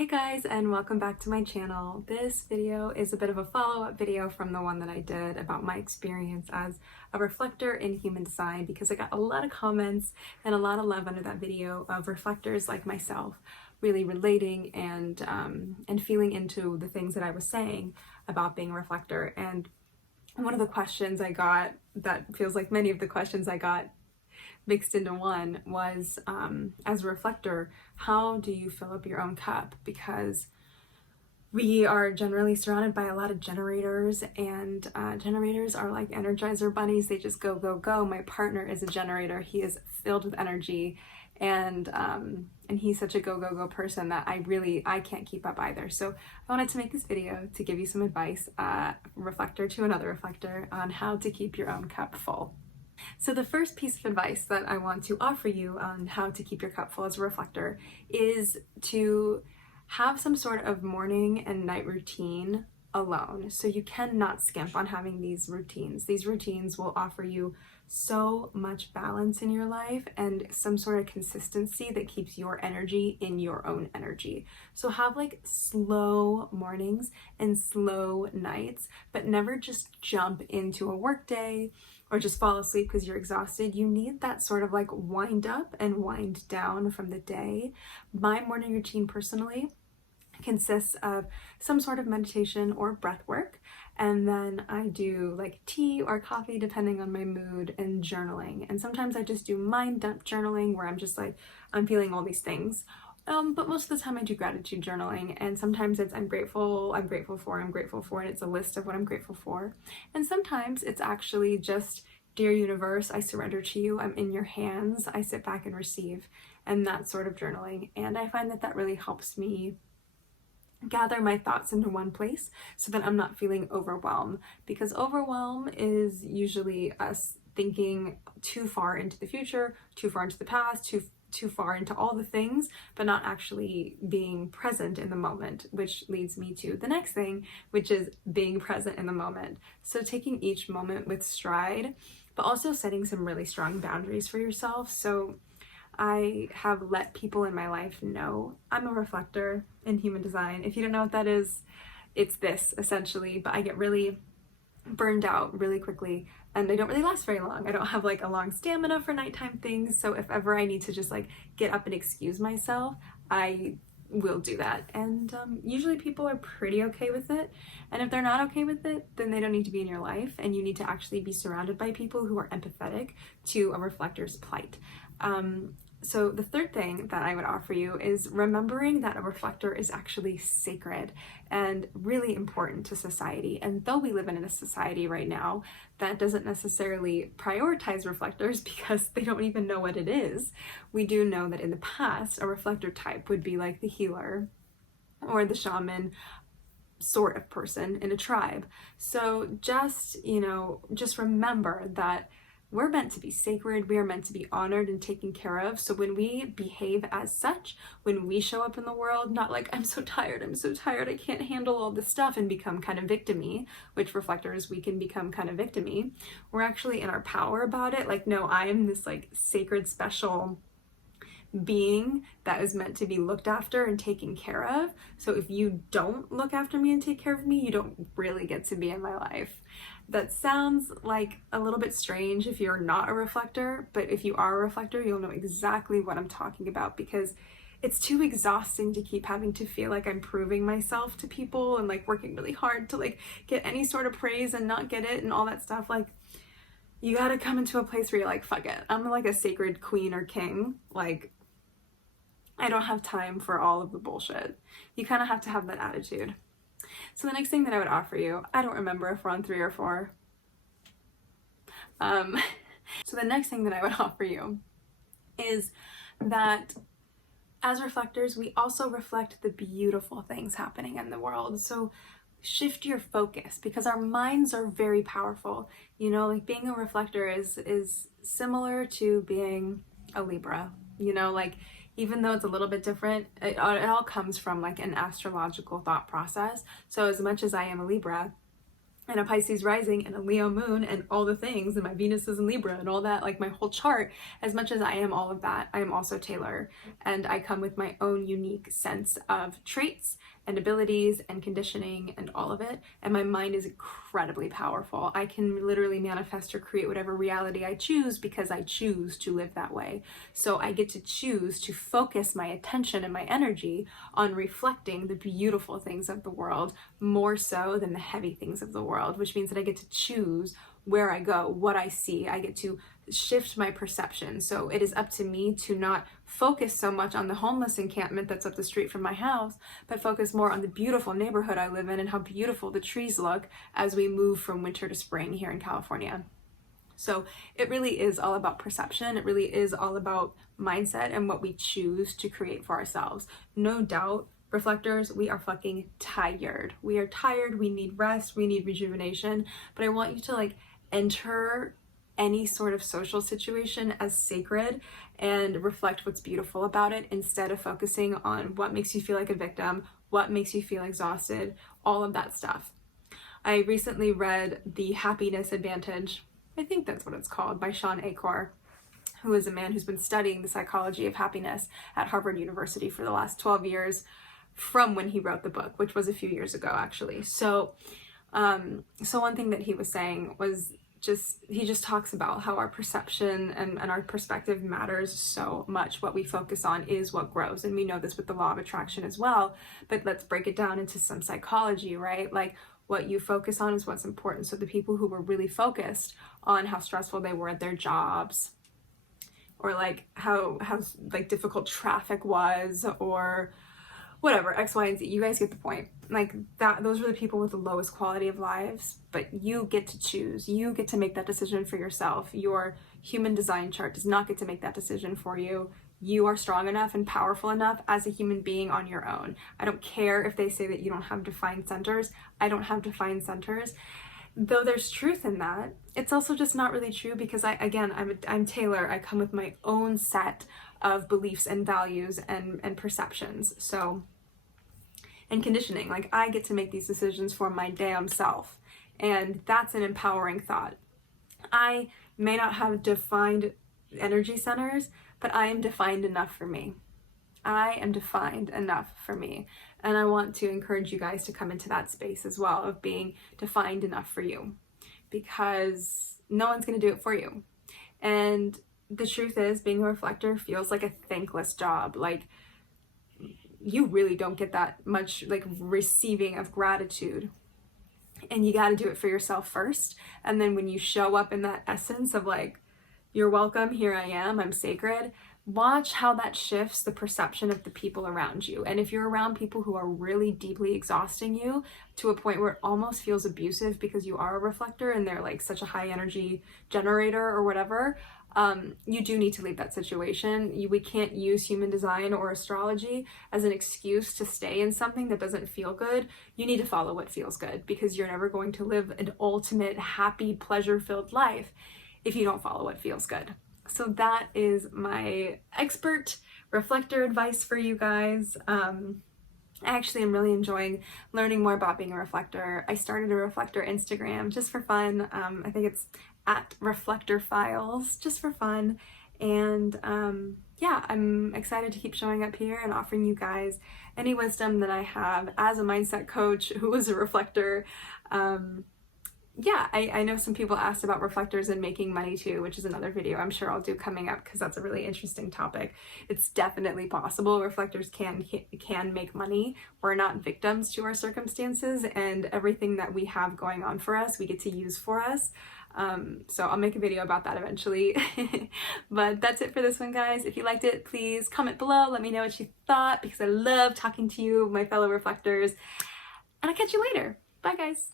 Hey guys, and welcome back to my channel. This video is a bit of a follow-up video from the one that I did about my experience as a reflector in human design, because I got a lot of comments and a lot of love under that video of reflectors like myself really relating and feeling into the things that I was saying about being a reflector. And one of the questions I got, that feels like many of the questions I got mixed into one, was as a reflector, how do you fill up your own cup? Because we are generally surrounded by a lot of generators, and generators are like Energizer bunnies. They just go, go, go. My partner is a generator. He is filled with energy, and he's such a go, go, go person that I can't keep up either. So I wanted to make this video to give you some advice, reflector to another reflector, on how to keep your own cup full. So the first piece of advice that I want to offer you on how to keep your cup full as a reflector is to have some sort of morning and night routine alone. So you cannot skimp on having these routines. These routines will offer you so much balance in your life and some sort of consistency that keeps your energy in your own energy. So have like slow mornings and slow nights, but never just jump into a work day or just fall asleep because you're exhausted. You need that sort of like wind up and wind down from the day. My morning routine personally consists of some sort of meditation or breath work, and then I do like tea or coffee depending on my mood, and journaling. And sometimes I just do mind dump journaling where I'm just like, I'm feeling all these things. But most of the time I do gratitude journaling, and sometimes it's I'm grateful for, and it's a list of what I'm grateful for. And sometimes it's actually just, dear universe, I surrender to you, I'm in your hands, I sit back and receive, and that sort of journaling. And I find that that really helps me gather my thoughts into one place so that I'm not feeling overwhelmed, because overwhelm is usually us thinking too far into the future, too far into the past, too far into all the things, but not actually being present in the moment, which leads me to the next thing, which is being present in the moment. So taking each moment with stride, but also setting some really strong boundaries for yourself. So I have let people in my life know I'm a reflector in human design. If you don't know what that is, it's this essentially, but I get really burned out really quickly and I don't really last very long. I don't have like a long stamina for nighttime things. So if ever I need to just like get up and excuse myself, I will do that. And usually people are pretty okay with it. And if they're not okay with it, then they don't need to be in your life, and you need to actually be surrounded by people who are empathetic to a reflector's plight. So the third thing that I would offer you is remembering that a reflector is actually sacred and really important to society. And though we live in a society right now that doesn't necessarily prioritize reflectors because they don't even know what it is, we do know that in the past, a reflector type would be like the healer or the shaman sort of person in a tribe. So just remember that we're meant to be sacred, we are meant to be honored and taken care of. So when we behave as such, when we show up in the world, not like, I'm so tired, I can't handle all this stuff, and become kind of victim-y, which reflectors, we can become kind of victim-y. We're actually in our power about it. Like, no, I am this like sacred, special being that is meant to be looked after and taken care of. So if you don't look after me and take care of me, you don't really get to be in my life. That sounds like a little bit strange if you're not a reflector, but if you are a reflector, you'll know exactly what I'm talking about, because it's too exhausting to keep having to feel like I'm proving myself to people and like working really hard to like get any sort of praise and not get it and all that stuff. Like, you gotta come into a place where you're like, fuck it, I'm like a sacred queen or king. Like, I don't have time for all of the bullshit. You kind of have to have that attitude. So the next thing that I would offer you, I don't remember if we're on 3 or 4. So the next thing that I would offer you is that as reflectors, we also reflect the beautiful things happening in the world. So shift your focus, because our minds are very powerful. You know, like being a reflector is similar to being a Libra, you know, like even though it's a little bit different, it all comes from like an astrological thought process. So as much as I am a Libra, and a Pisces rising and a Leo moon and all the things, and my Venus is in Libra and all that, like my whole chart, as much as I am all of that, I am also Taylor, and I come with my own unique sense of traits and abilities and conditioning and all of it, and my mind is incredibly powerful. I can literally manifest or create whatever reality I choose because I choose to live that way. So I get to choose to focus my attention and my energy on reflecting the beautiful things of the world more so than the heavy things of the world, which means that I get to choose where I go, what I see. I get to shift my perception. So it is up to me to not focus so much on the homeless encampment that's up the street from my house, but focus more on the beautiful neighborhood I live in and how beautiful the trees look as we move from winter to spring here in California. So it really is all about perception. It really is all about mindset and what we choose to create for ourselves. No doubt, reflectors, we are fucking tired. We are tired, we need rest, we need rejuvenation, but I want you to like enter any sort of social situation as sacred and reflect what's beautiful about it instead of focusing on what makes you feel like a victim, what makes you feel exhausted, all of that stuff. I recently read The Happiness Advantage, I think that's what it's called, by Sean Achor, who is a man who's been studying the psychology of happiness at Harvard University for the last 12 years from when he wrote the book, which was a few years ago actually. So one thing that he was saying was he just talks about how our perception and our perspective matters so much. What we focus on is what grows. And we know this with the law of attraction as well, but let's break it down into some psychology, right? Like what you focus on is what's important. So the people who were really focused on how stressful they were at their jobs, or like how like difficult traffic was, or whatever, X, Y, and Z, you guys get the point. Like that, those are the people with the lowest quality of lives, but you get to choose. You get to make that decision for yourself. Your human design chart does not get to make that decision for you. You are strong enough and powerful enough as a human being on your own. I don't care if they say that you don't have defined centers. I don't have defined centers. Though there's truth in that, it's also just not really true because I'm Taylor. I come with my own set of beliefs and values and perceptions. So, and conditioning, like I get to make these decisions for my damn self. And that's an empowering thought. I may not have defined energy centers, but I am defined enough for me. I am defined enough for me. And I want to encourage you guys to come into that space as well of being defined enough for you, because no one's going to do it for you. And the truth is, being a reflector feels like a thankless job. Like you really don't get that much like receiving of gratitude, and you got to do it for yourself first. And then when you show up in that essence of like, you're welcome, here I am, I'm sacred, watch how that shifts the perception of the people around you. And if you're around people who are really deeply exhausting you to a point where it almost feels abusive because you are a reflector and they're like such a high energy generator or whatever, you do need to leave that situation. We can't use human design or astrology as an excuse to stay in something that doesn't feel good. You need to follow what feels good, because you're never going to live an ultimate happy, pleasure-filled life if you don't follow what feels good. So that is my expert reflector advice for you guys. I actually am really enjoying learning more about being a reflector. I started a reflector Instagram just for fun. I think it's at Reflector Files, just for fun. And yeah, I'm excited to keep showing up here and offering you guys any wisdom that I have as a mindset coach who is a reflector. Yeah, I know some people asked about reflectors and making money too, which is another video I'm sure I'll do coming up because that's a really interesting topic. It's definitely possible. Reflectors can make money. We're not victims to our circumstances, and everything that we have going on for us, we get to use for us. So I'll make a video about that eventually. But that's it for this one, guys. If you liked it, please comment below. Let me know what you thought, because I love talking to you, my fellow reflectors. And I'll catch you later. Bye, guys.